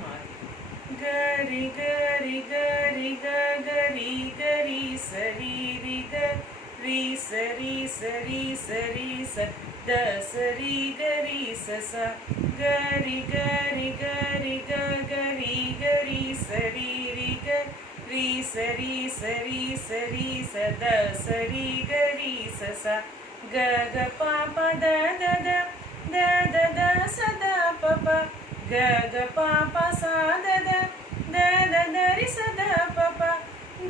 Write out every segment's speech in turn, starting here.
మాది. గరి గరి గరి గరి గరి సరి రి గ రి సరి సరి సరి స ద సరి గరి స స గరి గరి గరి గరి గరి సరి రి గ రి సరి సరి సరి స ద సరి గరి స స గ గ ప ప the the the the the the స ద ప ప గ గ ప ప స the the the the the రి స ద ప ప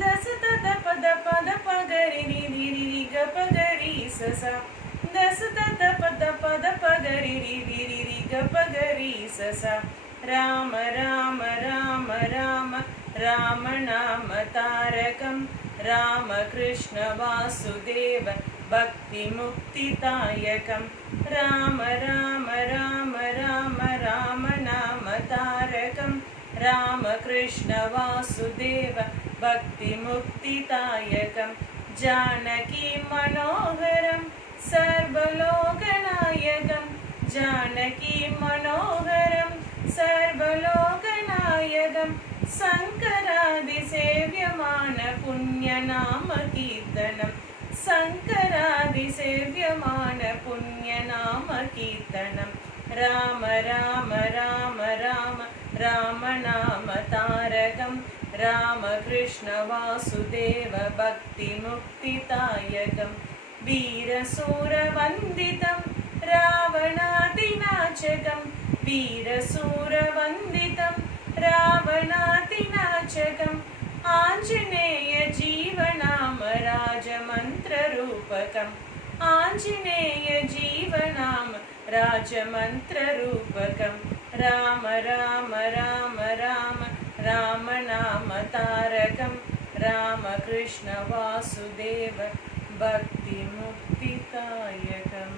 ద స ద ద ప ద ప ద ప గ రి రి రి రి రి గ ప గ రి స స ద స ద ద ప ద ప ద ప గ రి రి రి రి రి గ ప గ రి స స రామ రామ రామ రామ రామ నామ తారకం రామకృష్ణ వాసుదేవ భక్తి ముక్తిదాయకం రామ రామ రామ రామ రామ నామ తారకం రామకృష్ణ వాసుదేవ భక్తి ముక్తిదాయకం జానకి మనోహరం సర్వలోకనాయకం జానకి మనోహరం సర్వలోకనాయకం శంకరాది సేవ్యమాన పుణ్యనామ కీర్తనం శంకరాది సేవ్యమాన పుణ్యనామ కీర్తనం రామ రామ రామ రామ రామ నామ తారకం రామకృష్ణ వాసుదేవ భక్తి ముక్తిదాయకం వీరసూరవందితం రావణాదినాశకం వీరసూరవందితం రావణాదినాశకం ఆంజనేయ జీవనామ రాజమంత్రరూపకం ఆంజనేయ జీవనామ రాజమంత్రరూపకం రామ రామ రామ రామ రామ నామ తారకం రామకృష్ణ వాసుదేవ భక్తి ముక్తిదాయకం.